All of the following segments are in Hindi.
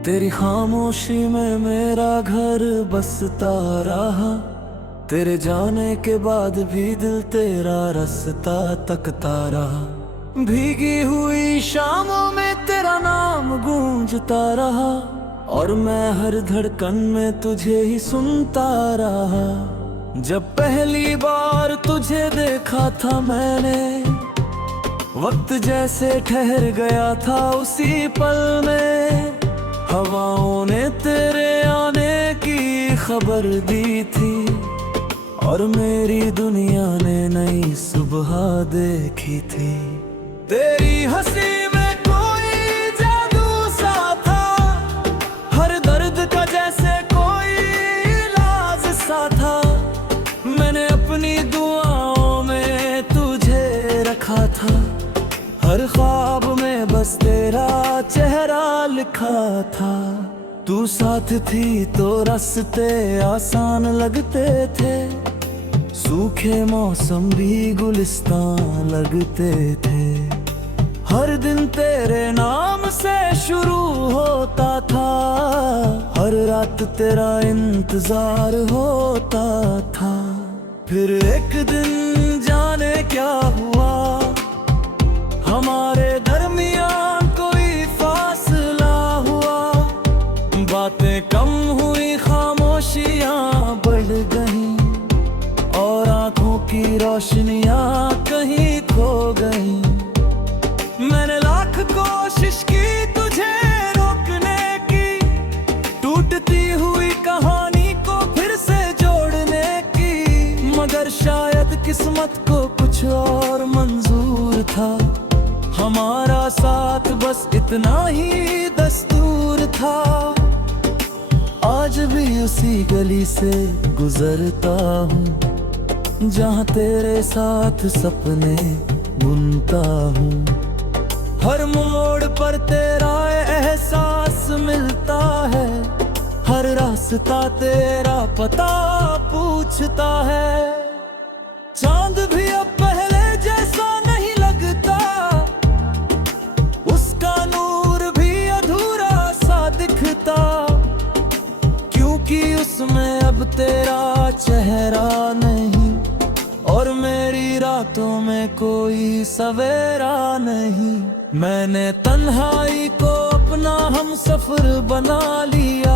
तेरी खामोशी में मेरा घर बसता रहा। तेरे जाने के बाद भी दिल तेरा रास्ता तकता रहा। भीगी हुई शामों में तेरा नाम गूंजता रहा और मैं हर धड़कन में तुझे ही सुनता रहा। जब पहली बार तुझे देखा था मैंने, वक्त जैसे ठहर गया था उसी पल में। हवाओं ने तेरे आने की खबर दी थी और मेरी दुनिया ने नई सुबह देखी थी। तेरी हंसी में कोई जादू सा था, हर दर्द का जैसे कोई इलाज सा था। मैंने अपनी दुआओं में तुझे रखा था, हर ख्वाब में बस तेरा चेहरा लिखा था। तू साथ थी तो रास्ते आसान लगते थे, सूखे मौसम भी गुलिस्तान लगते थे। हर दिन तेरे नाम से शुरू होता था, हर रात तेरा इंतजार होता था। फिर एक दिन जाने क्या हुआ, हमारे दरमियान कोई फासला हुआ। बातें कम हुई, खामोशियां बढ़ गईं और आंखों की रोशनियां कहीं खो गईं। मैंने लाख कोशिश की तुझे रोकने की, टूटती हुई कहानी को फिर से जोड़ने की। मगर शायद किस्मत को कुछ और मंजूर था, हमारा साथ बस इतना ही दस्तूर था। आज भी उसी गली से गुजरता हूँ जहाँ तेरे साथ सपने बुनता हूँ। हर मोड़ पर तेरा एहसास मिलता है, हर रास्ता तेरा पता पूछता है। चांद भी अब पहले जैसा नहीं लगता, उसका नूर भी अधूरा सा दिखता, क्योंकि उसमें अब तेरा चेहरा नहीं और मेरी रातों में कोई सवेरा नहीं। मैंने तन्हाई को अपना हमसफर बना लिया,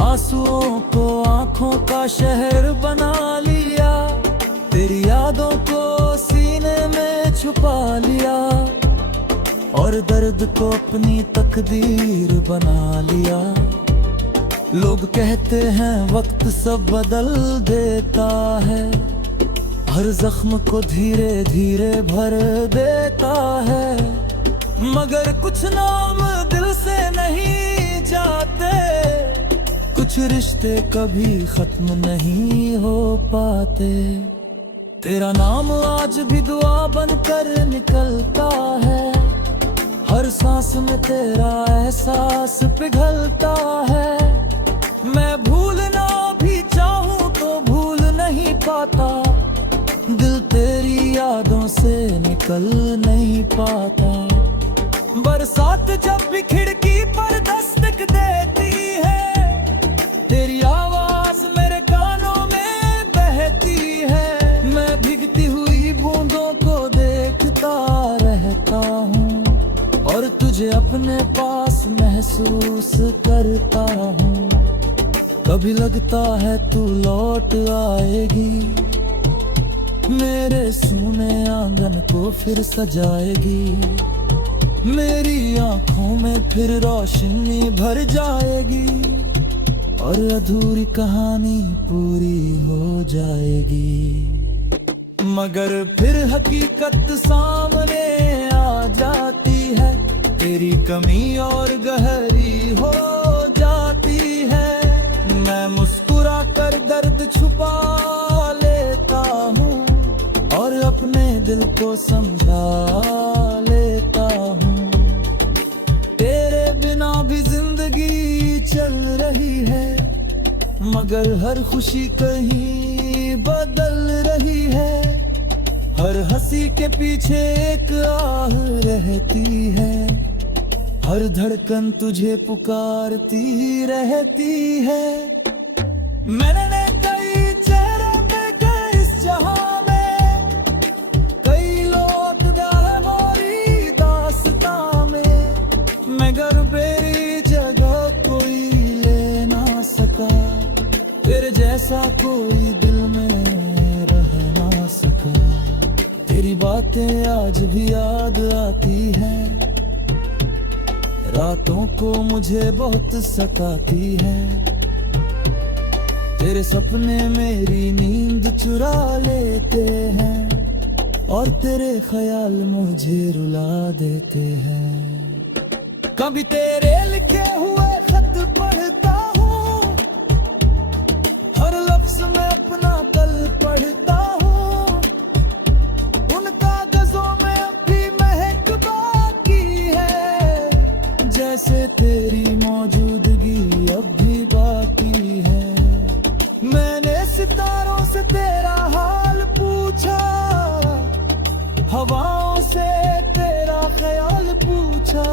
आंसुओं को आंखों का शहर बना लिया। तेरी यादों को सीने में छुपा लिया और दर्द को अपनी तकदीर बना लिया। लोग कहते हैं वक्त सब बदल देता है, हर जख्म को धीरे धीरे भर देता है। मगर कुछ नाम दिल से नहीं जाते, कुछ रिश्ते कभी खत्म नहीं हो पाते। तेरा नाम आज भी दुआ बनकर निकलता है, हर सांस में तेरा एहसास पिघलता है। मैं भूलना भी चाहूं तो भूल नहीं पाता, दिल तेरी यादों से निकल नहीं पाता। बरसात जब भी खिड़की पर दस्तक देती है, तेरी आवाज मेरे कानों में बहती है। मैं भीगती हुई बूंदों को देखता रहता हूँ और तुझे अपने पास महसूस करता हूँ। कभी लगता है तू लौट आएगी, मेरे सूने आंगन को फिर सजाएगी। मेरी आंखों में फिर रोशनी भर जाएगी और अधूरी कहानी पूरी हो जाएगी। मगर फिर हकीकत सामने आ जाती है, तेरी कमी और गहरी हो जाती है। मैं मुस्कुरा कर दर्द छुपा लेता हूँ और अपने दिल को समझा लेता हूँ। तेरे बिना भी जिंदगी चल रही है, मगर हर खुशी कहीं बदल रही है। हर हंसी के पीछे एक आह रहती है, हर धड़कन तुझे पुकारती रहती है। मैंने कई चेहरे देखे इस जहां में, कई लोग है मोरी दास्तां में, मगर मेरी जगह कोई ले ना सका, तेरे जैसा कोई दिल में रह ना सका। तेरी बातें आज भी याद आती हैं, रातों को मुझे बहुत सताती है। तेरे सपने मेरी नींद चुरा लेते हैं, और तेरे ख्याल मुझे रुला देते हैं। कभी तेरे लिखे हुए खत पढ़ता हूँ, हर लफ्ज में अपना कल पढ़ता हूँ, उन कागजों में अभी महक बाकी है, जैसे तेरी मौजूदगी अब भी बाकी है। मैंने सितारों से तेरा हाल पूछा, हवाओं से तेरा ख्याल पूछा,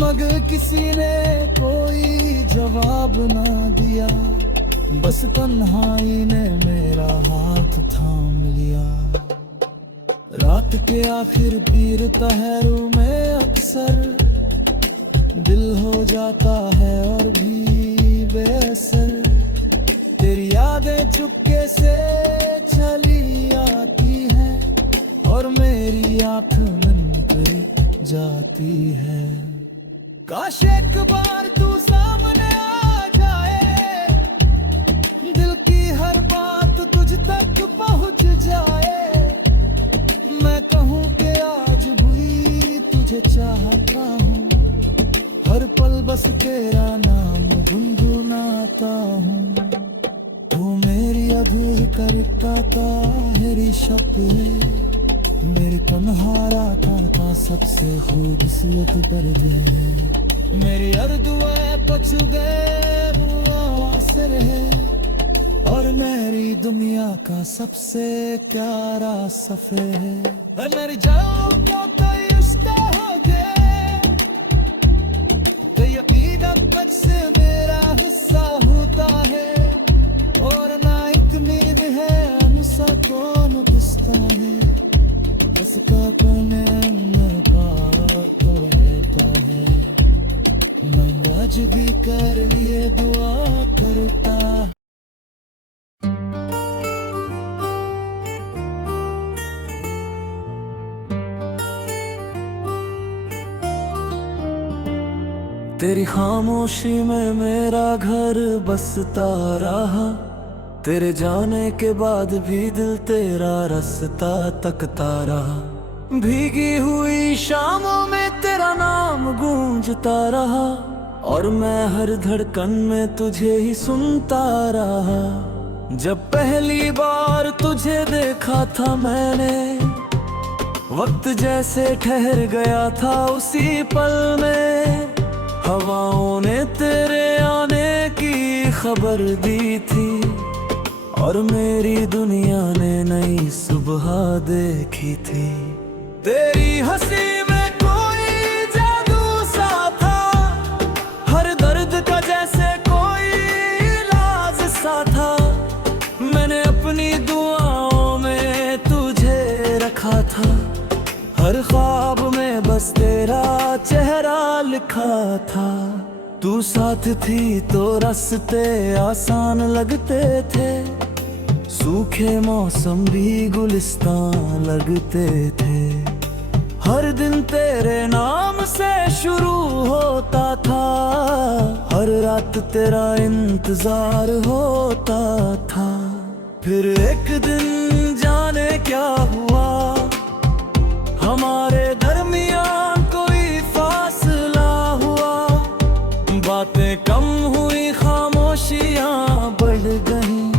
मगर किसी ने कोई जवाब ना दिया, बस तन्हाई ने मेरा हाथ थाम लिया। रात के आखिर पीर तहरों में अक्सर दिल हो जाता है और भी बेअसर, तेरी यादें चुपके से चली आती है, और मेरी आँख नम कर जाती है। काश एक बार तू सामने आ जाए, दिल की हर बात तुझ तक पहुँच जाए, मैं कहूँ कि आज भी तुझे चाहता हूँ, हर पल बस तेरा नाम गुनगुनाता हूँ। तू मेरी अधूरी कविता ताहिरी शब्द, मेरी तन्हा रातों का सबसे खूबसूरत पर्दे है। मेरी हर दुआ पच गए वो आवाज़ रहे, और मेरी दुनिया का सबसे प्यारा सफ़र है। मेरी जाओ क्यों कोई रिश्ता हो जाए, कई से मेरा हिस्सा होता है, और ना एक उम्मीद है हमसा कौन पुछता है, इसका कोने का तो लेता है, मैं आज भी कर लिए दुआ करता। तेरी खामोशी में मेरा घर बसता रहा, तेरे जाने के बाद भी दिल तेरा रास्ता तकता रहा। भीगी हुई शामों में तेरा नाम गूंजता रहा, और मैं हर धड़कन में तुझे ही सुनता रहा। जब पहली बार तुझे देखा था मैंने, वक्त जैसे ठहर गया था उसी पल में, हवाओं ने तेरे आने की खबर दी थी, और मेरी दुनिया ने नई सुबह देखी थी। तेरी हंसी में कोई जादू सा था, हर दर्द का जैसे कोई इलाज सा था, मैंने अपनी दुआओं में तुझे रखा था, हर ख्वाब में बस तेरा चेहरा लिखा था। तू साथ थी तो रास्ते आसान लगते थे, सूखे मौसम भी गुलिस्तान लगते थे, हर दिन तेरे नाम से शुरू होता था, हर रात तेरा इंतजार होता था। फिर एक दिन जाने क्या हुआ, हमारे दरमियान कोई फासला हुआ, बातें कम हुई खामोशियां बढ़ गईं,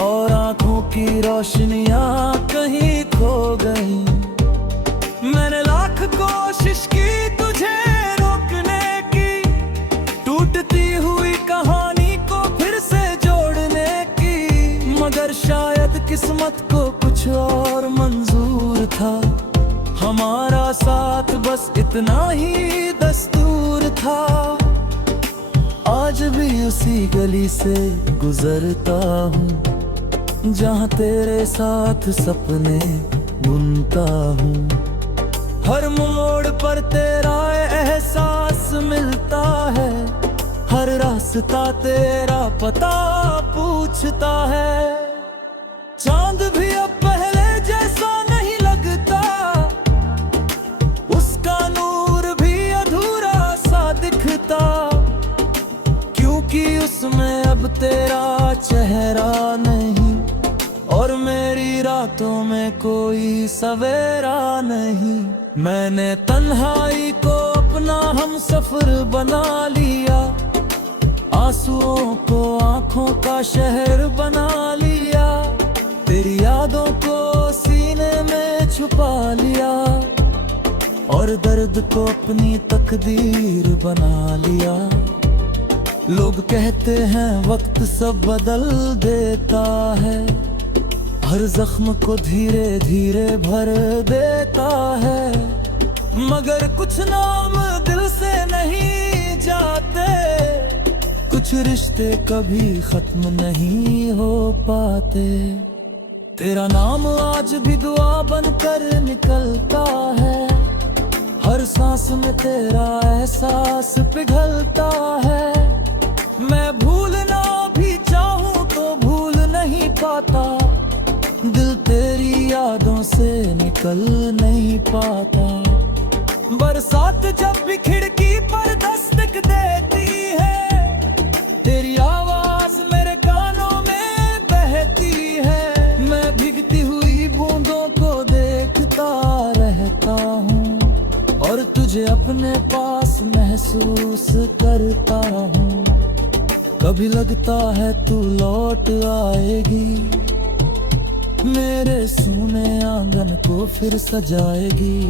और आंखों की रोशनियां कहीं खो गईं। मैंने लाख कोशिश की तुझे रोकने की, टूटती हुई कहानी को फिर से जोड़ने की, मगर शायद किस्मत को कुछ और मंजूर था, हमारा साथ बस इतना ही दस्तूर था। आज भी उसी गली से गुजरता हूँ जहाँ तेरे साथ सपने बुनता हूँ। हर मोड़ पर तेरा एहसास मिलता है, हर रास्ता तेरा पता पूछता है। चांद भी अब पहले जैसा नहीं लगता, उसका नूर भी अधूरा सा दिखता, क्योंकि उसमें अब तेरा चेहरा नहीं और मेरी रातों में कोई सवेरा नहीं। मैंने तन्हाई को अपना हमसफर बना लिया, आंसुओं को आंखों का शहर बना लिया, तेरी यादों को सीने में छुपा लिया और दर्द को अपनी तकदीर बना लिया। लोग कहते हैं वक्त सब बदल देता है, हर जख्म को धीरे धीरे भर देता है, मगर कुछ नाम दिल से नहीं जाते, कुछ रिश्ते कभी खत्म नहीं हो पाते। तेरा नाम आज भी दुआ बनकर निकलता है, हर सांस में तेरा एहसास पिघलता है। मैं भूलना भी चाहूं तो भूल नहीं पाता, दिल तेरी यादों से निकल नहीं पाता। बरसात जब भी खिड़की पर दस्तक देती है, तेरी आवाज मेरे कानों में बहती है। मैं भीगती हुई बूंदों को देखता रहता हूँ और तुझे अपने पास महसूस करता हूँ। कभी लगता है तू लौट आएगी, मेरे सूने आंगन को फिर सजाएगी,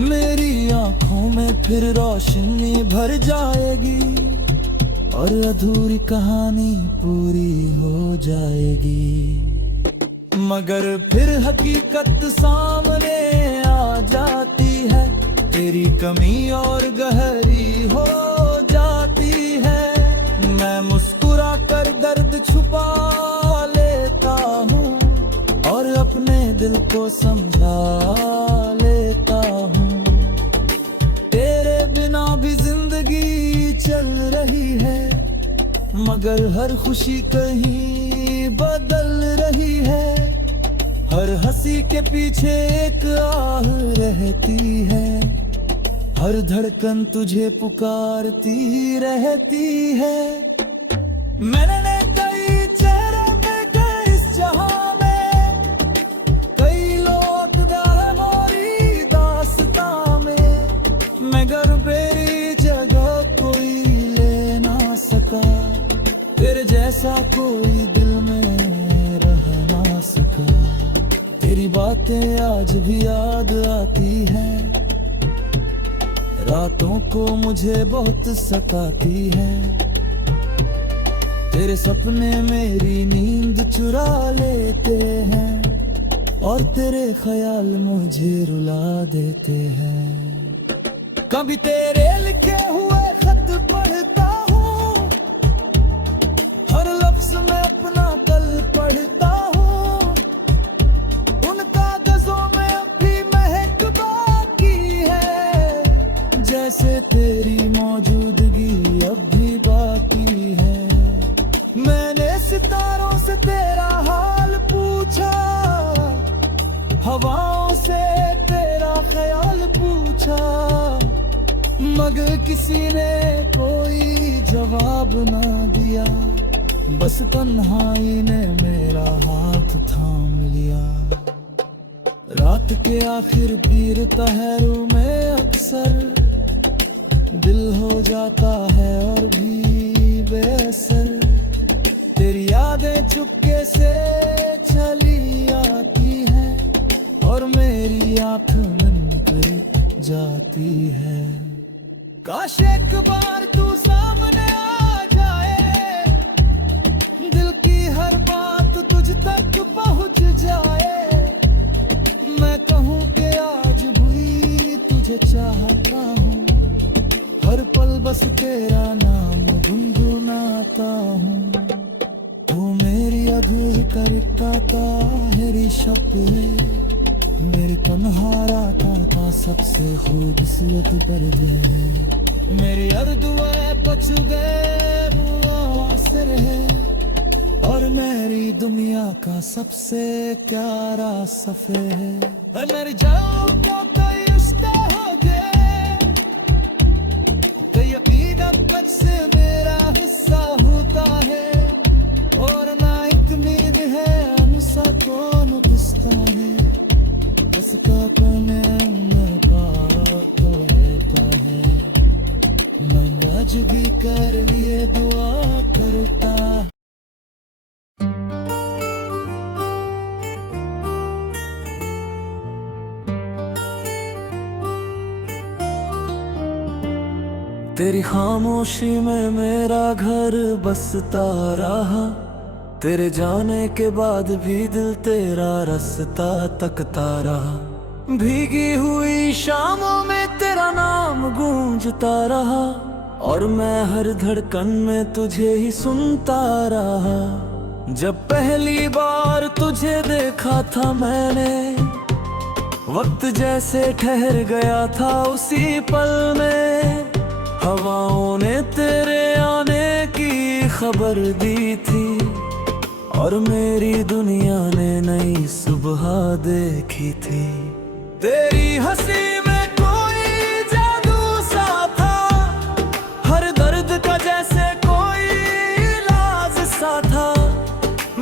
मेरी आंखों में फिर रोशनी भर जाएगी और अधूरी कहानी पूरी हो जाएगी। मगर फिर हकीकत सामने आ जाती है, तेरी कमी और गहरी हो जाती है। मैं मुस्कुरा कर दर्द छुपा लेता हूँ और अपने दिल को समझा लेता हूँ। तेरे बिना भी जिंदगी चल रही है, मगर हर खुशी कहीं बदल रही है। हर हंसी के पीछे एक आह रहती है, हर धड़कन तुझे पुकारती रहती है। मैंने कई चेहरे देखे इस जहां में, कई लोग मोरी दास्तां में, मगर मेरी जगह कोई ले ना सका, तेरे जैसा कोई दिल में रह ना सका। तेरी बातें आज भी याद आती हैं, रातों को मुझे बहुत सताती है। तेरे सपने मेरी नींद चुरा लेते हैं और तेरे ख्याल मुझे रुला देते हैं। कभी तेरे लिखे हुए खत पढ़ता हूँ, हर लफ्ज में अपना कल पढ़ता हूँ, उन कागजों में अब भी महक बाकी है, जैसे तेरी मौजूदगी अब भी बाकी है। मैंने सितारों से तेरा हाल पूछा, हवाओं से तेरा ख्याल पूछा, मगर किसी ने कोई जवाब ना दिया, बस तन्हाई ने मेरा हाथ थाम लिया। रात के आखिर पीर तहरों में अक्सर दिल हो जाता है और भी बेअसर, तेरी यादें चुपके से चली आती हैं और मेरी आँख नन्ही कर जाती है। काश एक बार तू सामने आ जाए, दिल की हर बात तुझ तक पहुँच जाए, मैं कहूँ कि आज हुई चाहता हूँ, हर पल बस तेरा नाम गुनगुनाता हूँ। तू मेरी अधूरी कविता मेरी शब्द मेरी तन्हा रातों का सबसे खूबसूरत पर्दे है। मेरी हर दुआ पच गए वो आसर है, और मेरी दुनिया का सबसे प्यारा सफर है। मेरी जाओ क्या कोई रिश्ता हो जाए, तो यकीन अब से मेरा हिस्सा होता है, और ना एक उम्मीद है हमसा कौन पुछता है। इसका कोने का तो रहता है, मैं आज भी कर लिए दुआ करता। तेरी खामोशी में मेरा घर बसता रहा, तेरे जाने के बाद भी दिल तेरा रास्ता तकता रहा। भीगी हुई शामों में तेरा नाम गूंजता रहा, और मैं हर धड़कन में तुझे ही सुनता रहा। जब पहली बार तुझे देखा था मैंने, वक्त जैसे ठहर गया था उसी पल में। हवाओं ने तेरे आने की खबर दी थी, और मेरी दुनिया ने नई सुबह देखी थी। तेरी हंसी में कोई जादू सा था, हर दर्द का जैसे कोई इलाज सा था।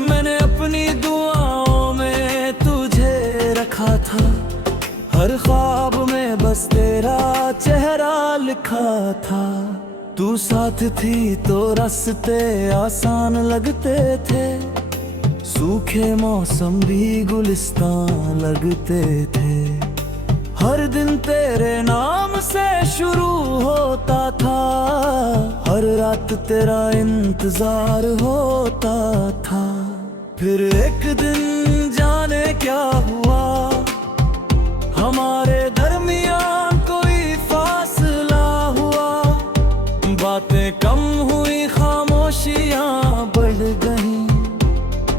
मैंने अपनी दुआओं में तुझे रखा था, हर ख्वाब में बस तेरा चेहरा लिखा था। तू साथ थी तो रास्ते आसान लगते थे, सूखे मौसम भी गुलिस्तान लगते थे। हर दिन तेरे नाम से शुरू होता था, हर रात तेरा इंतजार होता था। फिर एक दिन जाने क्या हुआ, हमारे दरमियान कोई फासला हुआ। बातें कम हुई, खामोशियां बढ़ गईं,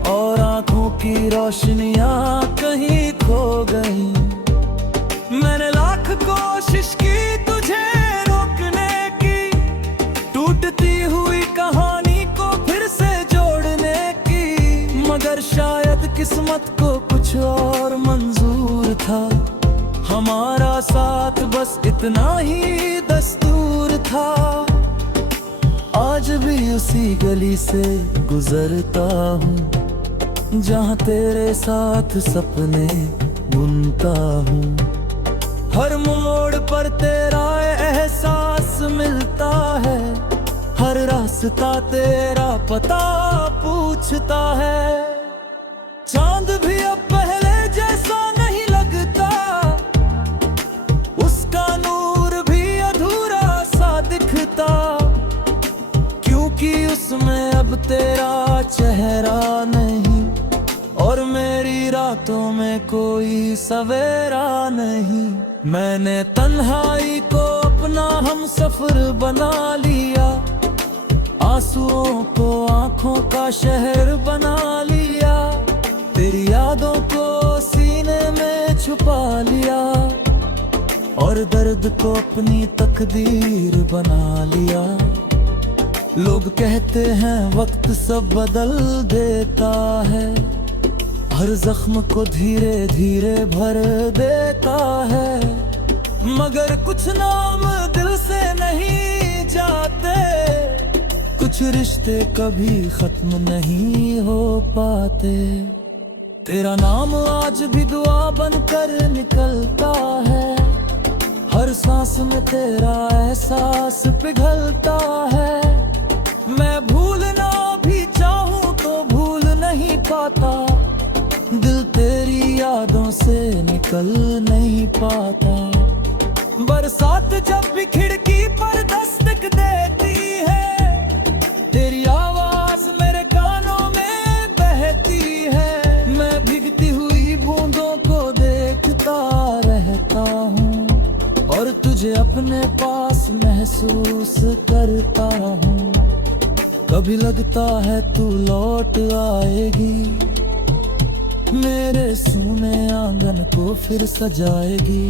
और आंखों की रोशनियां कहीं खो गईं। मैंने लाख कोशिश की तुझे रोकने की, टूटती हुई कहानी को फिर से जोड़ने की, मगर शायद किस्मत को कुछ और मंजूर था। हमारा साथ बस इतना ही दस्तूर था। आज भी उसी गली से गुजरता हूँ, जहाँ तेरे साथ सपने बुनता हूँ। हर मोड़ पर तेरा एहसास मिलता है, हर रास्ता तेरा पता पूछता है। चांद भी अब पहले जैसा नहीं लगता, उसका नूर भी अधूरा सा दिखता, क्योंकि उसमें अब तेरा चेहरा नहीं, और मेरी रातों में कोई सवेरा नहीं। मैंने तन्हाई को अपना हम सफर बना लिया, आंसुओं को आंखों का शहर बना लिया। तेरी यादों को सीने में छुपा लिया, और दर्द को अपनी तकदीर बना लिया। लोग कहते हैं वक्त सब बदल देता है, हर जख्म को धीरे धीरे भर देता है, मगर कुछ नाम दिल से नहीं जाते, कुछ रिश्ते कभी खत्म नहीं हो पाते। तेरा नाम आज भी दुआ बनकर निकलता है, हर सांस में तेरा एहसास पिघलता है। मैं भूलना भी चाहूं तो भूल नहीं पाता, दिल तेरी यादों से निकल नहीं पाता। बरसात जब भी खिड़की पर दस्तक देती है, तेरी आवाज मेरे कानों में बहती है। मैं भीगती हुई बूंदों को देखता रहता हूँ, और महसूस करता हूँ। कभी लगता है तू लौट आएगी, मेरे सूने आंगन को फिर सजाएगी।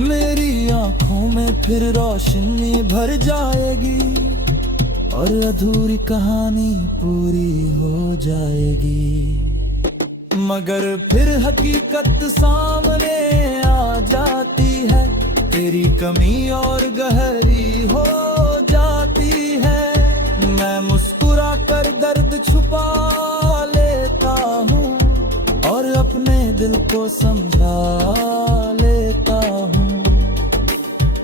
मेरी आंखों में फिर रोशनी भर जाएगी और अधूरी कहानी पूरी हो जाएगी। मगर फिर हकीकत सामने आ जाती है, तेरी कमी और गहरी हो जाती है। मैं मुस्कुरा कर दर्द छुपा लेता हूँ और अपने दिल को समझा लेता हूँ।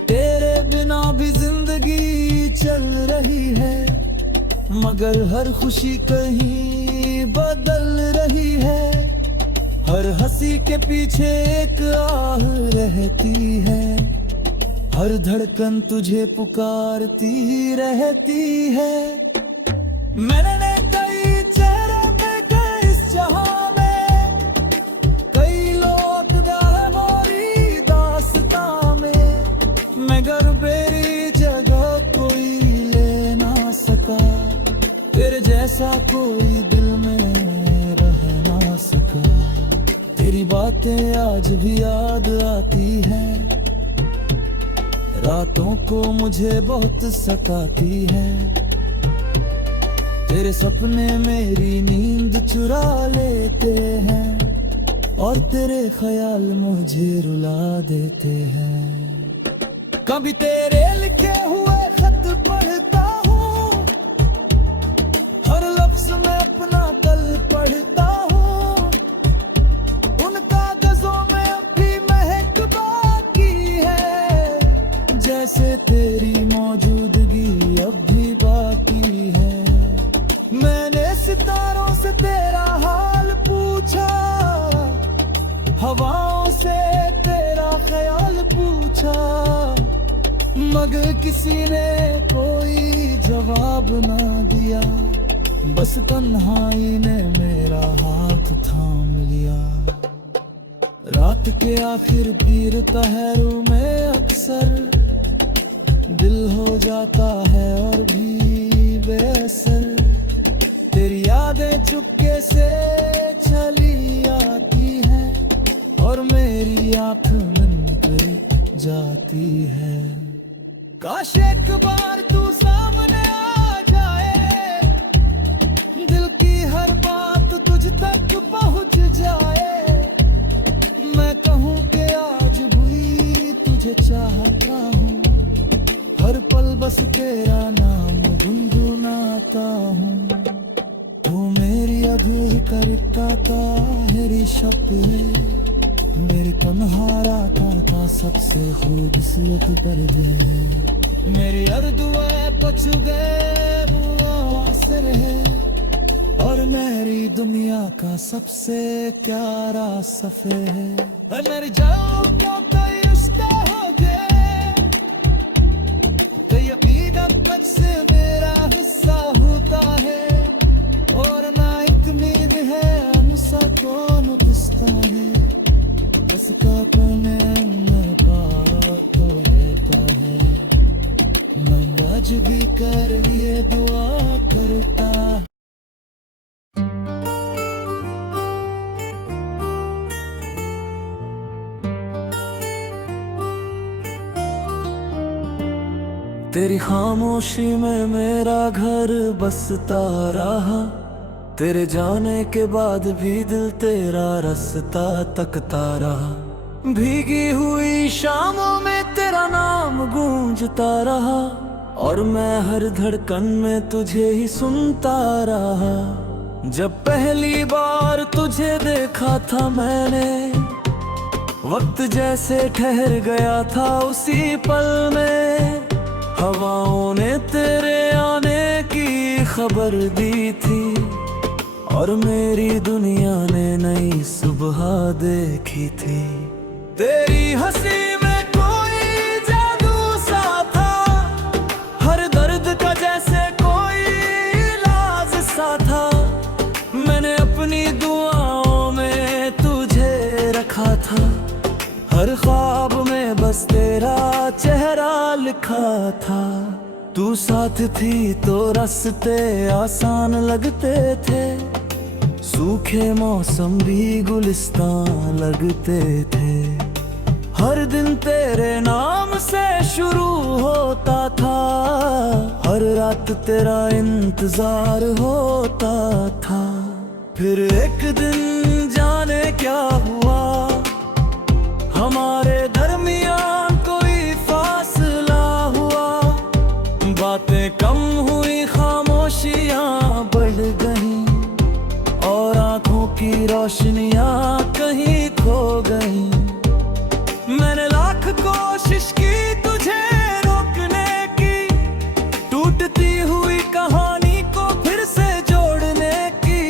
तेरे बिना भी जिंदगी चल रही है, मगर हर खुशी कहीं बदल रही है। हर हंसी के पीछे एक आह रहती है, हर धड़कन तुझे पुकारती रहती है। मैंने कई चेहरे देखे इस जहां में, कई लोग है मोरी दास्तां में, मगर मेरी जगह कोई ले ना सका। तेरे जैसा कोई दिल में रह ना सका। तेरी बातें आज भी याद आती हैं, रातों को मुझे बहुत सताती है। तेरे सपने मेरी नींद चुरा लेते हैं और तेरे ख्याल मुझे रुला देते हैं। कभी तेरे लिखे हुए खत पढ़ता हूँ, हर लफ्ज में अपना कल पढ़ता हूँ। उन कागजों में अब भी महक बाकी है, जैसे तेरी मौजूदगी अब भी बाकी है। मैंने सितारों से तेरा हाल पूछा, हवाओं से तेरा ख्याल पूछा, मगर किसी ने कोई जवाब ना दिया। बस तन्हाई ने मेरा हाथ थाम लिया। रात के आखिर पीर तहरों में अक्सर दिल हो जाता है और भी बेअसर। तेरी यादें चुपके से चली आती हैं और मेरी आँख नम कर जाती है। काश एक बार तू सामने आ जाए, दिल की हर बात तुझ तक पहुँच जाए। मैं कहूँ कि आज भी तुझे चाहता हूँ, हर पल बस तेरा नाम गुनगुनाता हूँ। तू मेरी अधूरी कविता मेरी शब्द, मेरी तन्हा रातों का सबसे खूबसूरत दर्द है। मेरी हर दुआ पछ गए वो आसर है और मेरी दुनिया का सबसे प्यारा सफर है। मेरी जाओ क्यों कोई रिश्ता हो जाए, तो यकीन अब से मेरा हिस्सा होता है और ना एक उम्मीद है हमसा कौन पुछता है। उसका कोने में तो रहता है, मैं आज भी कर लिए दुआ करता। तेरी खामोशी में मेरा घर बसता रहा, तेरे जाने के बाद भी दिल तेरा रास्ता तकता रहा। भीगी हुई शामों में तेरा नाम गूंजता रहा और मैं हर धड़कन में तुझे ही सुनता रहा। जब पहली बार तुझे देखा था मैंने, वक्त जैसे ठहर गया था उसी पल में। हवाओं ने तेरे आने की खबर दी थी और मेरी दुनिया ने नई सुबह देखी थी। तेरी हंसी में कोई जादू सा था, हर दर्द का जैसे कोई इलाज सा था। मैंने अपनी दुआओं में तुझे रखा था, हर ख्वाब में में बस तेरा चेहरा लिखा था। तू साथ थी तो रास्ते आसान लगते थे, सूखे मौसम भी गुलिस्तान लगते थे। हर दिन तेरे नाम से शुरू होता था, हर रात तेरा इंतजार होता था। फिर एक दिन जाने क्या हुआ, हमारे दरमियान कोई फासला हुआ। बातें कम हुई, खामोशियां बढ़ गईं, और आंखों की रोशनियां कहीं खो गईं। मैंने लाख कोशिश की तुझे रोकने की, टूटती हुई कहानी को फिर से जोड़ने की,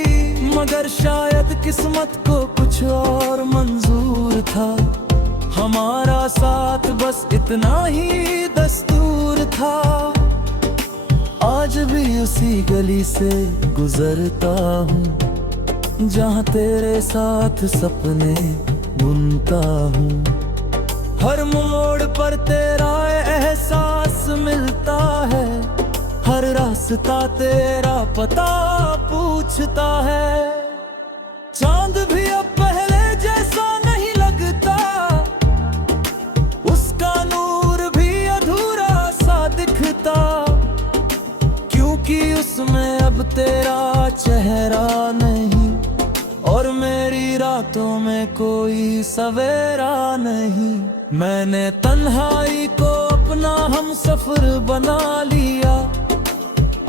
मगर शायद किस्मत को कुछ और मंजूर था। हमारा साथ बस इतना ही दस्तूर था। आज भी उसी गली से गुजरता हूँ, जहाँ तेरे साथ सपने बुनता हूँ। हर मोड़ पर तेरा एहसास मिलता है, हर रास्ता तेरा पता पूछता है। चांद भी अब पहले जैसा नहीं लगता, उसका नूर भी अधूरा सा दिखता, क्योंकि उसमें अब तेरा चेहरा नहीं, और मेरी रातों में कोई सवेरा नहीं। मैंने तन्हाई को अपना हम सफर बना लिया,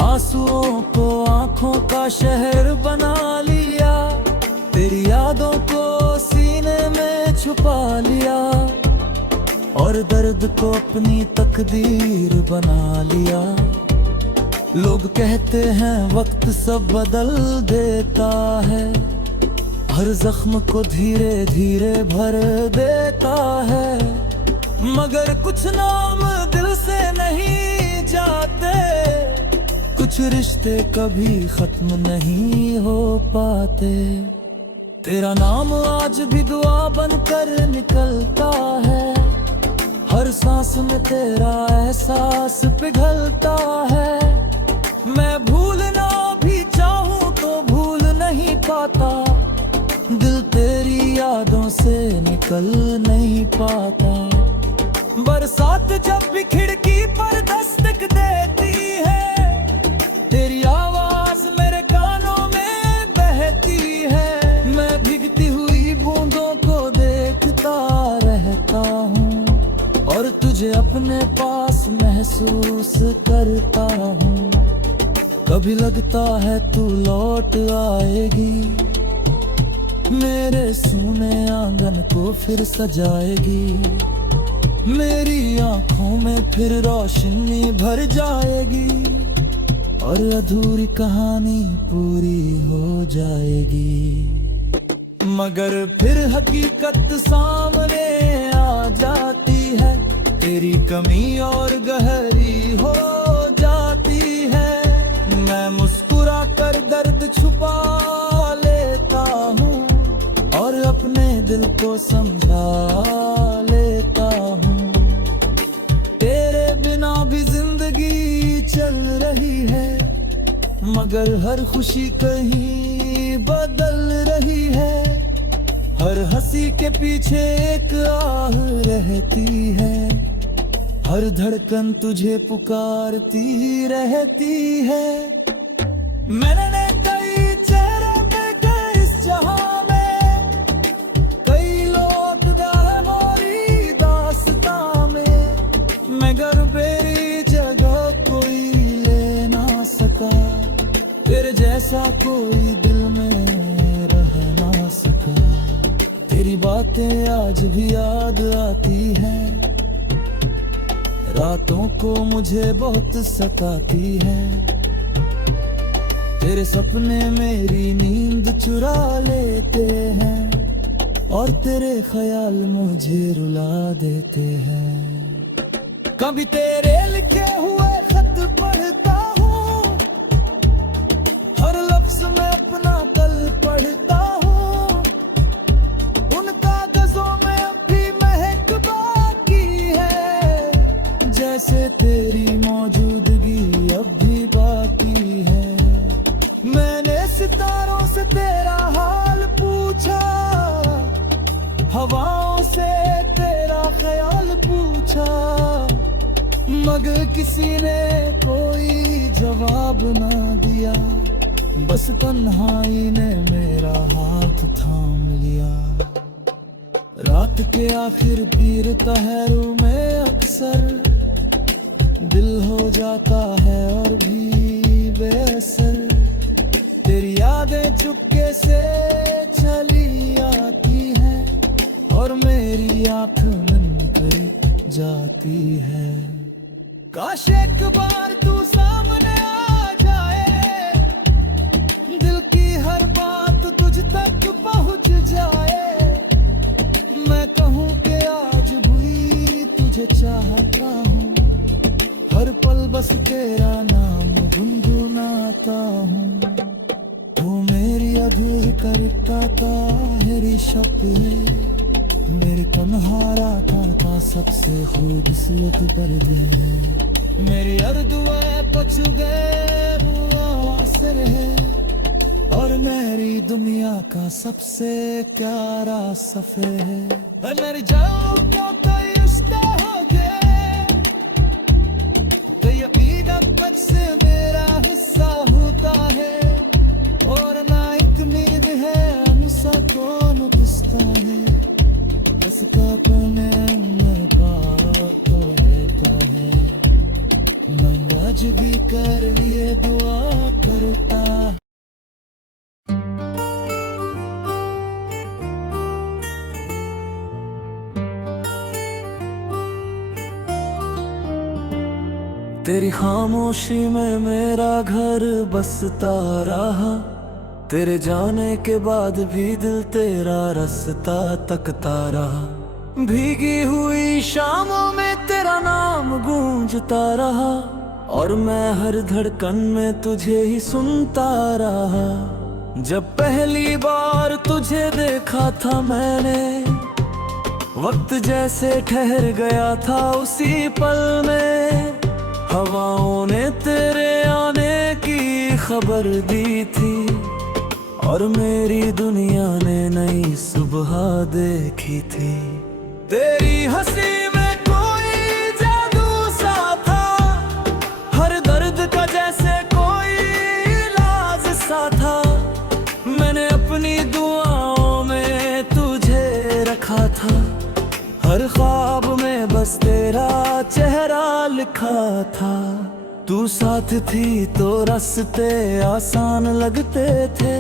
आंसुओं को आंखों का शहर बना लिया। तेरी यादों को सीने में छुपा लिया, और दर्द को अपनी तकदीर बना लिया। लोग कहते हैं वक्त सब बदल देता है, हर जख्म को धीरे धीरे भर देता है, मगर कुछ नाम दिल से नहीं जाते, कुछ रिश्ते कभी खत्म नहीं हो पाते। तेरा नाम आज भी दुआ बनकर निकलता है, हर सांस में तेरा एहसास पिघलता है। मैं भूलना भी चाहूं तो भूल नहीं पाता, दिल तेरी यादों से निकल नहीं पाता। बरसात जब भी खिड़की पर दस्तक देती है, तेरी आवाज मेरे कानों में बहती है। मैं भीगती हुई बूंदों को देखता रहता हूँ, और तुझे अपने पास महसूस करता हूँ। कभी लगता है तू लौट आएगी, मेरे सूने आंगन को फिर सजाएगी, मेरी आंखों में फिर रोशनी भर जाएगी, और अधूरी कहानी पूरी हो जाएगी। मगर फिर हकीकत सामने आ जाती है, तेरी कमी और गहरी हो जाती है। मैं मुस्कुरा कर दर्द छुपा लेता हूँ, और अपने दिल को समझा लेता हूँ। तेरे बिना भी जिंदगी चल रही है, मगर हर खुशी कहीं बदल रही है। हर हंसी के पीछे एक आह रहती है, हर धड़कन तुझे पुकारती रहती है। मैंने कई चेहरे देखे इस जहां में, कई लोग मोरी दास्तां में, मगर मेरी जगह कोई ले ना सका, तेरे जैसा कोई दिल में रह ना सका। तेरी बातें आज भी याद आती हैं, रातों को मुझे बहुत सताती है। तेरे सपने मेरी नींद चुरा लेते हैं, और तेरे ख्याल मुझे रुला देते हैं। कभी तेरे लिखे हुए खत पढ़ता हूँ, हर लफ्ज में अपना कल पढ़ता हूँ। उन कागजों में अब भी महक बाकी मैंने सितारों से तेरा हाल पूछा, हवाओं से तेरा ख्याल पूछा, मगर किसी ने कोई जवाब ना दिया। बस तन्हाई ने मेरा हाथ थाम लिया। रात के आखिर पीर तहरों में अक्सर दिल हो जाता है और भी बेअसर। तेरी यादें चुपके से चली आती है और मेरी आँख नम कर जाती है। काश एक बार तू सामने आ जाए, दिल की हर बात तुझ तक पहुंच जाए। मैं कहूँ कि आज भी तुझे चाहता हूँ, हर पल बस तेरा नाम गुनगुनाता हूँ। तू मेरी अधूरी कविता ताहरी शब्द, मेरी कन्हारा का सबसे खूबसूरत पर्दे है। मेरी हर दुआ पछ गए वो आसर है और मेरी दुनिया का सबसे प्यारा सफर है। मेरी जाओ क्या कोई रिश्ता हो गए, तो यकीनन से मेरा हिस्सा होता है और ना उम्मीद है मुझसे कौन पूछता है। इसका कोने में तो रहता है, मैं आज भी कर लिए दुआ करता। तेरी खामोशी में मेरा घर बसता रहा, तेरे जाने के बाद भी दिल तेरा रास्ता तकता रहा। भीगी हुई शामों में तेरा नाम गूंजता रहा और मैं हर धड़कन में तुझे ही सुनता रहा। जब पहली बार तुझे देखा था मैंने, वक्त जैसे ठहर गया था उसी पल में। हवाओं ने तेरे आने की खबर दी थी और मेरी दुनिया ने नई सुबह देखी थी। तेरी हंसी में कोई जादू सा था, हर दर्द का जैसे कोई इलाज सा था। मैंने अपनी दुआओं में तुझे रखा था, हर ख्वाब में बस तेरा चेहरा लिखा था। तू साथ थी तो रास्ते आसान लगते थे,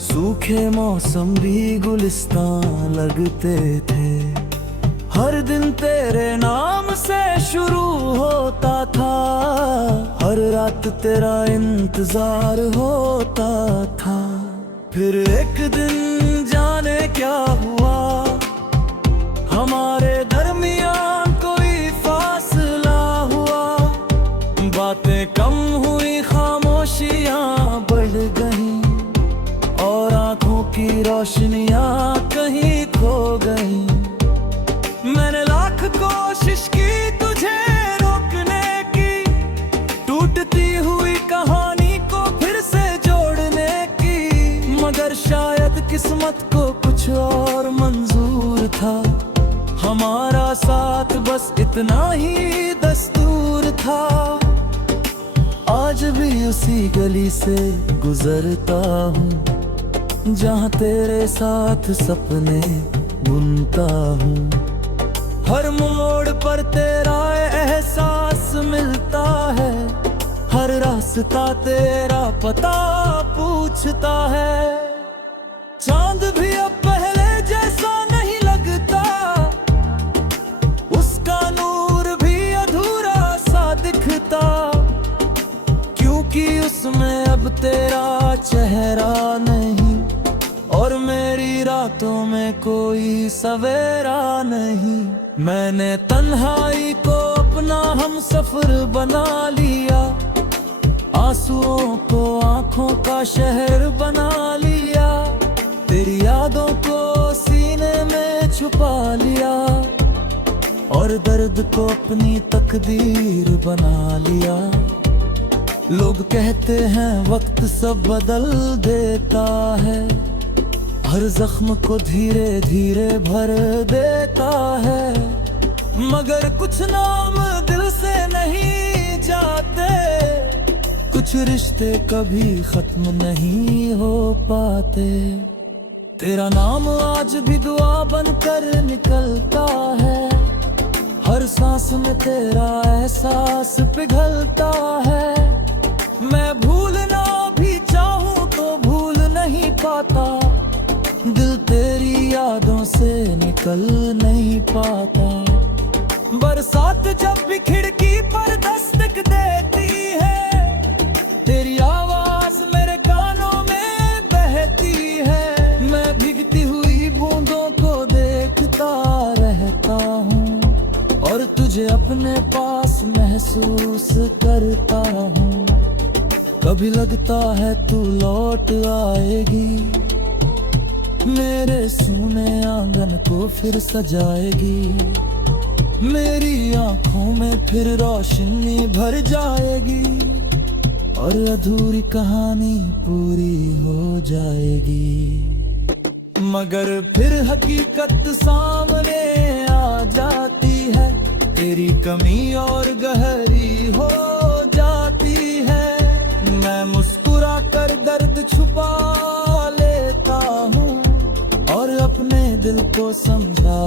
सूखे मौसम भी गुलिस्तान लगते थे। हर दिन तेरे नाम से शुरू होता था, हर रात तेरा इंतजार होता था। फिर एक दिन जाने क्या हुआ, हमारे दरमियान कोई फासला हुआ। बातें कम हुई, खामोशियां बढ़ गईं और आंखों की रोशनियां कहीं खो गईं। मैंने लाख कोशिश की तुझे रोकने की, टूटती हुई कहानी को फिर से जोड़ने की, मगर शायद किस्मत को कुछ और मंजूर था। हमारा साथ बस इतना ही दस्तूर था। आज भी उसी गली से गुजरता हूँ जहाँ तेरे साथ सपने बुनता हूँ। हर मोड़ पर तेरा एहसास मिलता है, हर रास्ता तेरा पता पूछता है। चांद भी अब पहले जैसा नहीं लगता, उसका नूर भी अधूरा सा दिखता, क्योंकि उसमें अब तेरा चेहरा नहीं और मेरी रातों में कोई सवेरा नहीं। मैंने तन्हाई को अपना हम सफर बना लिया, आंसुओं को आंखों का शहर बना लिया, तेरी यादों को सीने में छुपा लिया और दर्द को अपनी तकदीर बना लिया। लोग कहते हैं वक्त सब बदल देता है, हर जख्म को धीरे धीरे भर देता है। मगर कुछ नाम दिल से नहीं जाते, कुछ रिश्ते कभी खत्म नहीं हो पाते। तेरा नाम आज भी दुआ बनकर निकलता है, हर सांस में तेरा एहसास पिघलता है। मैं भूलना भी चाहूं तो भूल नहीं पाता, दिल तेरी यादों से निकल नहीं पाता। बरसात जब भी खिड़की पर दस्तक देती है, तेरी आवाज मेरे कानों में बहती है। मैं भीगती हुई बूंदों को देखता रहता हूँ और तुझे अपने पास महसूस करता हूँ। कभी लगता है तू लौट आएगी, मेरे सूने आंगन को फिर सजाएगी। मेरी आंखों में फिर रोशनी भर जाएगी और अधूरी कहानी पूरी हो जाएगी। मगर फिर हकीकत सामने आ जाती है, तेरी कमी और गहरी हो जाती है। मैं मुस्कुरा कर दर्द छुपा लेता हूँ और अपने दिल को समझा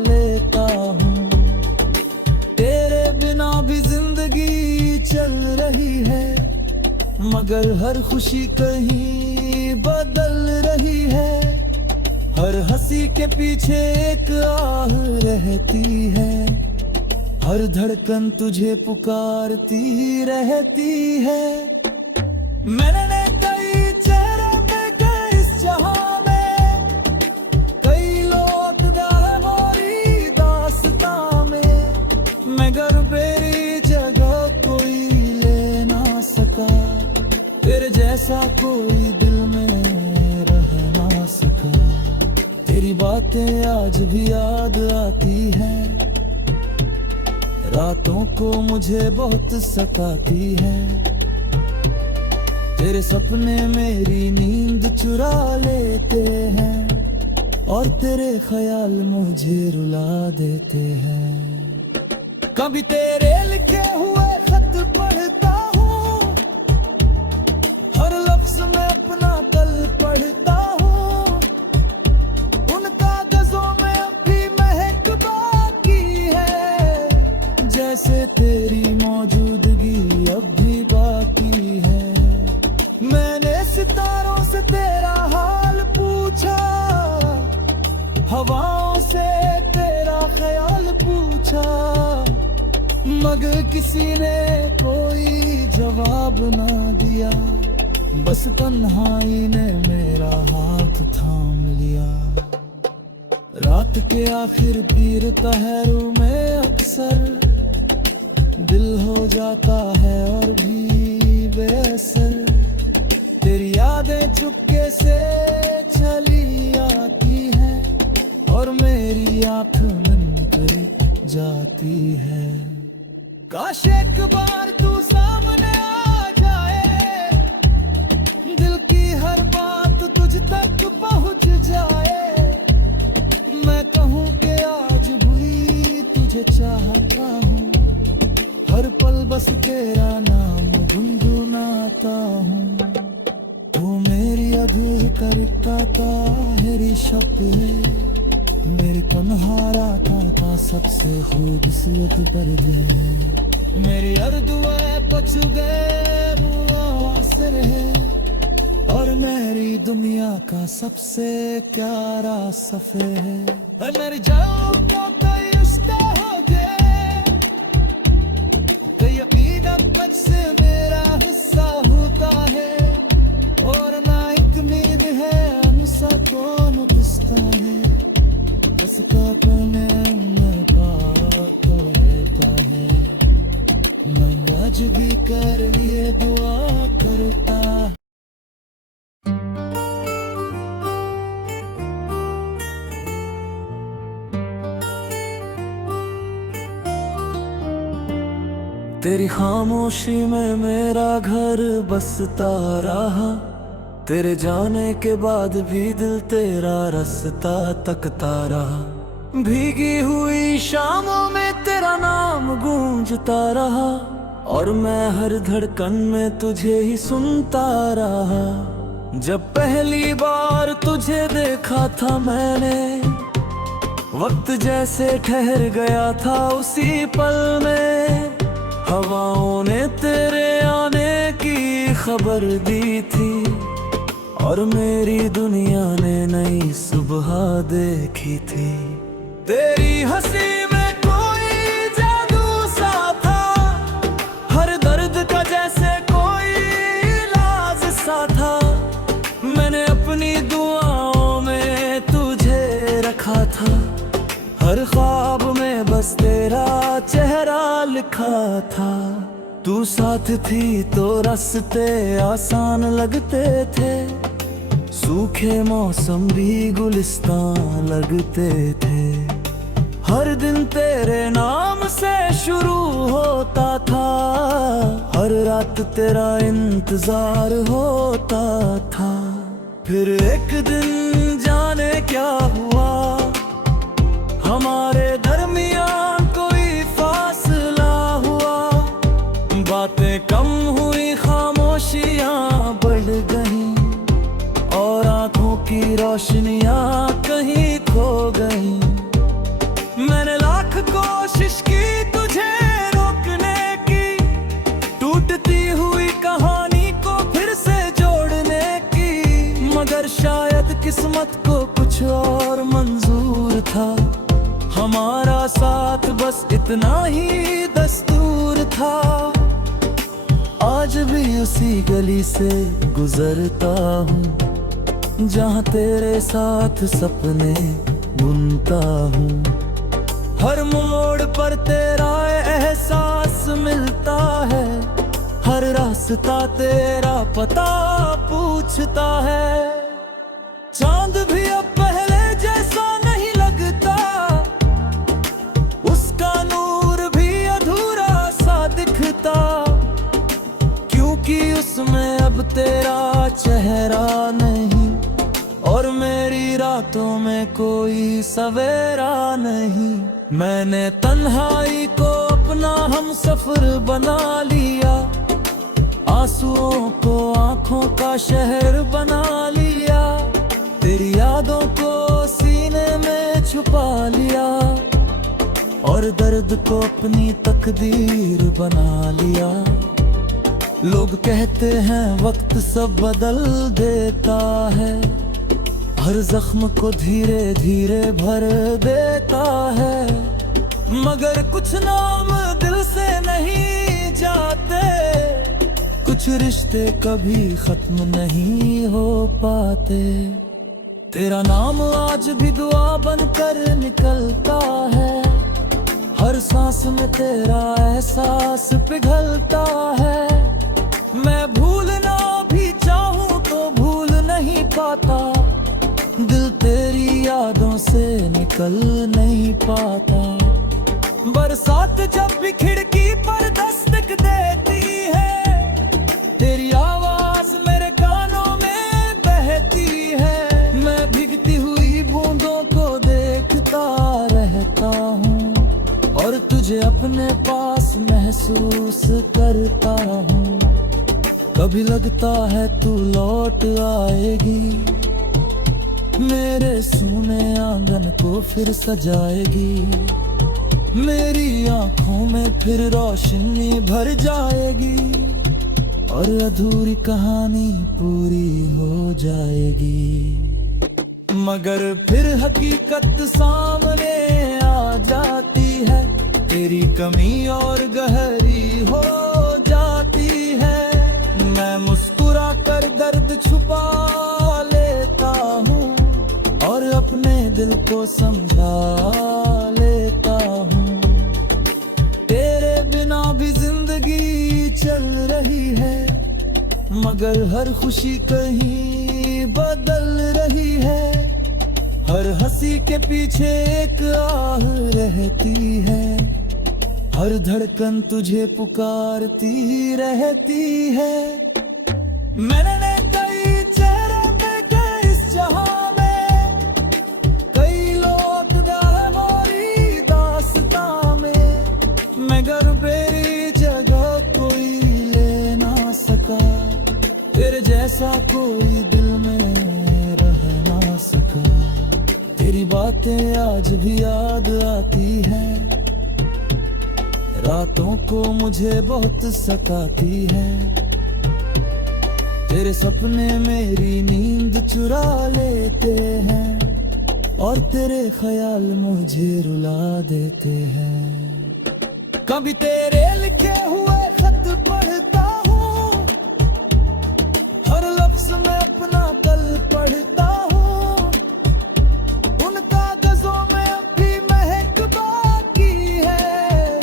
लेता हूँ। तेरे बिना भी जिंदगी चल रही है, मगर हर खुशी कहीं बदल रही है। हर हंसी के पीछे एक आह रहती है, हर धड़कन तुझे पुकारती रहती है। मैंने कई चेहरे देखे इस जहां में, कई लोग मोरी दास्तां में, मगर मेरी जगह कोई ले ना सका। तेरे जैसा कोई दिल में रह ना सका। तेरी बातें आज भी याद आती हैं, रातों को मुझे बहुत सताती है। तेरे सपने मेरी नींद चुरा लेते हैं और तेरे ख्याल मुझे रुला देते हैं। कभी तेरे लिखे हुए खत पढ़ता हूँ, हर लफ्ज में अपना कल पढ़ता हूँ। उन कागजों में अब भी महक बाकी है, जैसे तेरी मौजूदगी अब भी बाकी है। मैंने सितारों से तेरा हाल पूछा, हवाओं से तेरा ख्याल पूछा, मगर किसी ने कोई जवाब ना दिया। बस तन्हाई ने मेरा हाथ थाम लिया। रात के आखिर पीर पहरों में अक्सर दिल हो जाता है और भी बेअसर। तेरी यादें चुपके से चली आती हैं और मेरी आँख नम कर जाती है। काश एक बार तू सामने आ जाए, दिल की हर बात तुझ तक पहुँच जाए। मैं कहूँ कि आज भी तुझे चाहता हूँ, हर पल बस तेरा नाम गुनगुनाता हूँ। तू मेरी अधूरी कविता का मेरी शब्द है, मेरी कन्हारा का सबसे खूबसूरत पर्द है। मेरी हर दुआ पछ गए वो आवाज़ रहे और मेरी दुनिया का सबसे प्यारा सफ़े है। मेरी जान को कोई रिश्ता हो जाए, कोई अकीदत मुझ से मेरा हिस्सा होता है और ना एक उम्मीद है हमसा कौन पुछता है। उसका कोने उम्र का तो रहता है, मैं आज भी कर लिए दुआ करता। तेरी खामोशी में मेरा घर बसता रहा, तेरे जाने के बाद भी दिल तेरा रास्ता तकता रहा। भीगी हुई शामों में तेरा नाम गूंजता रहा, और मैं हर धड़कन में तुझे ही सुनता रहा। जब पहली बार तुझे देखा था मैंने, वक्त जैसे ठहर गया था उसी पल में। हवाओं ने तेरे आने की खबर दी थी, और मेरी दुनिया ने नई सुबह देखी थी। तेरी हंसी में कोई जादू सा था, हर दर्द का जैसे कोई इलाज सा था। मैंने अपनी दुआओं में तुझे रखा था, हर ख्वाब में बस तेरा चेहरा लिखा था। तू साथ थी तो रास्ते आसान लगते थे, सूखे मौसम भी गुलिस्तान लगते थे। हर दिन तेरे नाम से शुरू होता था, हर रात तेरा इंतजार होता था। फिर एक दिन जाने क्या हुआ, हमारे दरमियान कोई फासला हुआ। बातें कम हुई, खामोशियां बढ़ गईं, और आंखों की रोशनियां कहीं खो गईं। मैंने लाख कोशिश की तुझे रोकने की, टूटती हुई कहानी को फिर से जोड़ने की। मगर शायद किस्मत को कुछ और मंजूर था, हमारा साथ बस इतना ही दस्तूर था। आज भी उसी गली से गुजरता हूँ, जहाँ तेरे साथ सपने बुनता हूँ। हर मोड़ पर तेरा एहसास मिलता है, हर रास्ता तेरा पता पूछता है। चांद भी अब पहले जैसा नहीं लगता, उसका नूर भी अधूरा सा दिखता, क्योंकि उसमें अब तेरा चेहरा नहीं, और मेरी रातों में कोई सवेरा नहीं। मैंने तन्हाई को अपना हम सफर बना लिया, आंसुओं को आंखों का शहर बना लिया। तेरी यादों को सीने में छुपा लिया, और दर्द को अपनी तकदीर बना लिया। लोग कहते हैं वक्त सब बदल देता है, हर जख्म को धीरे धीरे भर देता है। मगर कुछ नाम दिल से नहीं जाते, कुछ रिश्ते कभी खत्म नहीं हो पाते। तेरा नाम आज भी दुआ बनकर निकलता है, हर सांस में तेरा एहसास पिघलता है। मैं भूलना भी चाहूं तो भूल नहीं पाता, दिल तेरी यादों से निकल नहीं पाता। बरसात जब भी खिड़की पर दस्तक देती है, तेरी आवाज मेरे कानों में बहती है। मैं भीगती हुई बूंदों को देखता रहता हूँ, और तुझे अपने पास महसूस करता हूँ। कभी लगता है तू लौट आएगी, मेरे सूने आंगन को फिर सजाएगी। मेरी आंखों में फिर रोशनी भर जाएगी, और अधूरी कहानी पूरी हो जाएगी। मगर फिर हकीकत सामने आ जाती है, तेरी कमी और गहरी हो जाती है। मैं मुस्कुरा कर दर्द छुपा लेता हूँ, और अपने दिल को समझा लेता हूँ। तेरे बिना भी जिंदगी चल रही है, मगर हर खुशी कहीं बदल रही है। हर हंसी के पीछे एक आह रहती है, हर धड़कन तुझे पुकारती रहती है। मैंने कई चेहरे देखे इस जहां में, कई लोग मोरी दास्तां में, मगर मेरी जगह कोई ले ना सका। तेरे जैसा कोई दिल में रह ना सका। तेरी बातें आज भी याद आती हैं, रातों को मुझे बहुत सताती है। तेरे सपने मेरी नींद चुरा लेते हैं, और तेरे ख्याल मुझे रुला देते हैं। कभी तेरे लिखे हुए खत पढ़ता हूँ, हर लफ्ज में अपना कल पढ़ता हूँ। उन कागजों में अब भी महक बाकी है,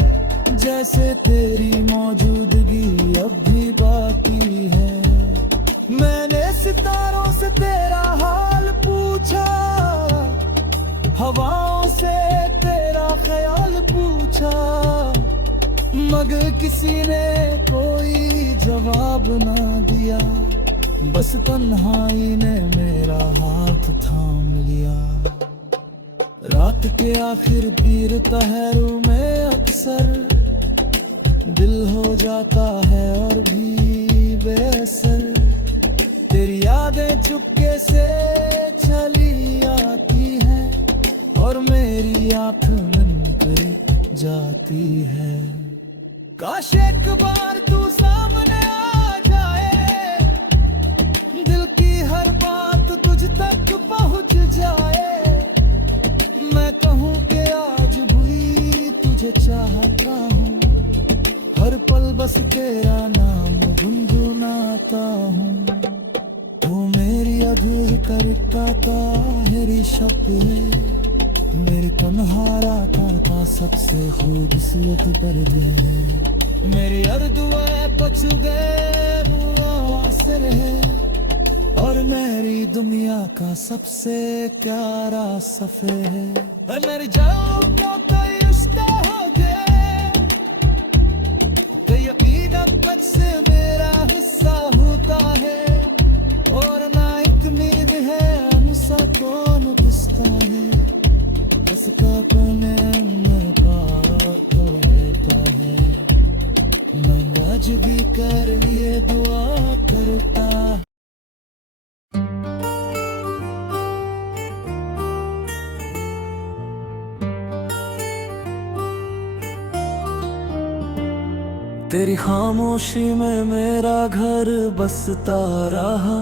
जैसे तेरी मौजूदगी अब भी बाकी है। मैंने सितारों से तेरा हाल पूछा, हवाओं से तेरा ख्याल पूछा, मगर किसी ने कोई जवाब ना दिया। बस तन्हाई ने मेरा हाथ थाम लिया। रात के आखिर पीर तहरों में अक्सर दिल हो जाता है और भी बेअसर। तेरी यादें चुपके से चली आती हैं, और मेरी आँख नम कर जाती है। काश एक बार तू सामने आ जाए, दिल की हर बात तुझ तक पहुँच जाए। मैं कहूँ कि आज भी तुझे चाहता हूँ, हर पल बस तेरा नाम गुनगुनाता हूँ। तू मेरी अधूरी कविता का मेरी शब्द है, मेरी तन्हारा का सबसे खूबसूरत पर्दे है। मेरी हर दुआ पच गए वो असर है, और मेरी दुनिया का सबसे प्यारा सफर है। मेरी जान को कोई रिश्ता हो जाए, कई अकीदत पच से मेरा हिस्सा होता है, और ना एक उम्मीद है हमसा कौन पुछता है। उसका कोने का तो रहता है, मैं आज भी कर लिए दुआ करता। तेरी खामोशी में मेरा घर बसता रहा,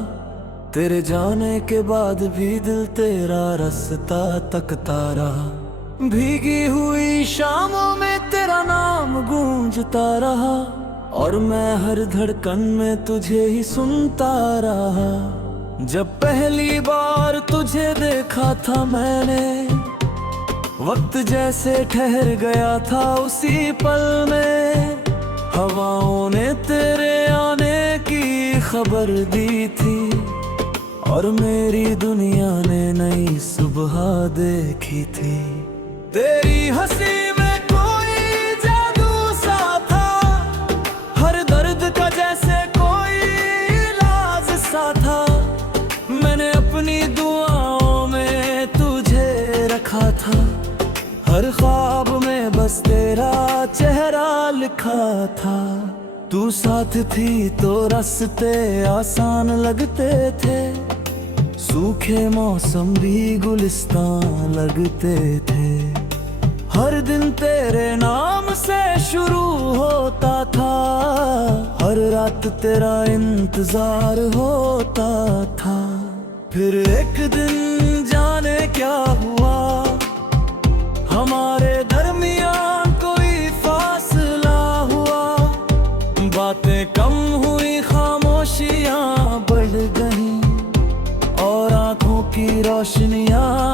तेरे जाने के बाद भी दिल तेरा रास्ता तकता रहा। भीगी हुई शामों में तेरा नाम गूंजता रहा, और मैं हर धड़कन में तुझे ही सुनता रहा। जब पहली बार तुझे देखा था मैंने, वक्त जैसे ठहर गया था उसी पल में। हवाओं ने तेरे आने की खबर दी थी, और मेरी दुनिया ने नई सुबह देखी थी। तेरी हंसी में कोई जादू सा था, हर दर्द का जैसे कोई इलाज सा था। मैंने अपनी दुआओं में तुझे रखा था, हर ख्वाब में बस तेरा चेहरा लिखा था। तू साथ थी तो रास्ते आसान लगते थे, सूखे मौसम भी गुलिस्तान लगते थे। हर दिन तेरे नाम से शुरू होता था, हर रात तेरा इंतजार होता था। फिर एक दिन जाने क्या हुआ, हमारे दरमियान कोई फासला हुआ। बातें कम हुई, खामोशियां बढ़ गईं, और आंखों की रोशनियां